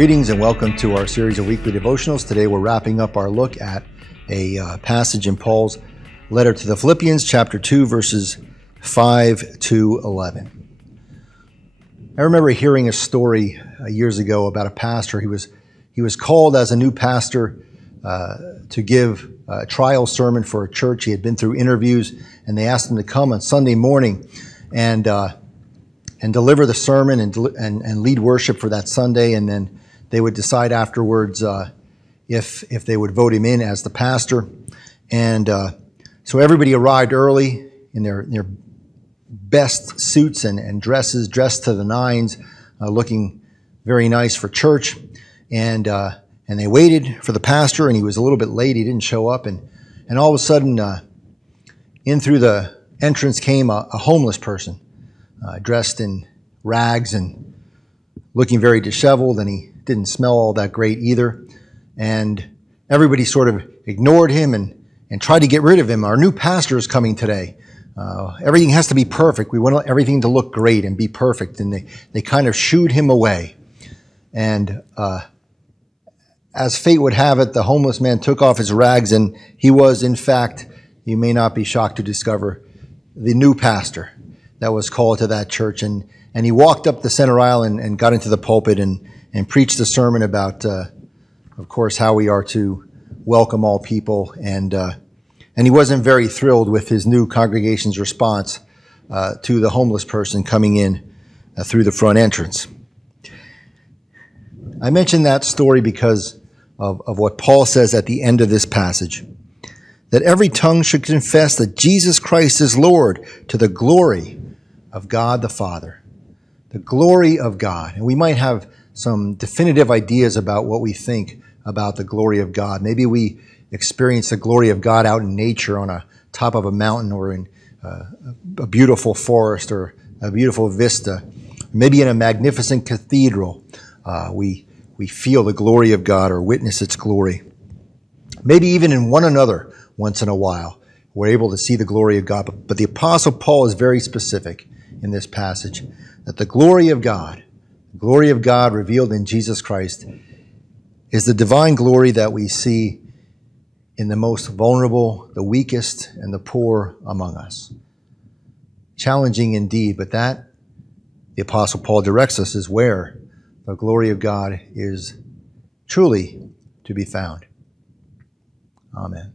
Greetings and welcome to our series of weekly devotionals. Today we're wrapping up our look at a passage in Paul's letter to the Philippians, chapter 2, verses 5 to 11. I remember hearing a story years ago about a pastor. He was called as a new pastor to give a trial sermon for a church. He had been through interviews, and they asked him to come on Sunday morning and deliver the sermon and lead worship for that Sunday, and then they would decide afterwards if they would vote him in as the pastor. And so everybody arrived early in their best suits and dresses, dressed to the nines, looking very nice for church. And they waited for the pastor, and he was a little bit late. He didn't show up, and all of a sudden, in through the entrance came a homeless person, dressed in rags and looking very disheveled, and he didn't smell all that great either. And everybody sort of ignored him and tried to get rid of him. Our new pastor is coming today. Everything has to be perfect. We want everything to look great and be perfect. And they kind of shooed him away. And as fate would have it, the homeless man took off his rags, and he was, in fact, you may not be shocked to discover, the new pastor that was called to that church. And he walked up the center aisle and got into the pulpit and preached a sermon about, of course, how we are to welcome all people. And he wasn't very thrilled with his new congregation's response to the homeless person coming in through the front entrance. I mention that story because of what Paul says at the end of this passage, that every tongue should confess that Jesus Christ is Lord, to the glory of God the Father. The glory of God. And we might have some definitive ideas about what we think about the glory of God. Maybe we experience the glory of God out in nature on a top of a mountain, or in a beautiful forest, or a beautiful vista. Maybe in a magnificent cathedral, we feel the glory of God or witness its glory. Maybe even in one another once in a while, we're able to see the glory of God. But the Apostle Paul is very specific in this passage that the glory of God revealed in Jesus Christ, is the divine glory that we see in the most vulnerable, the weakest, and the poor among us. Challenging indeed, but that, the Apostle Paul directs us, is where the glory of God is truly to be found. Amen.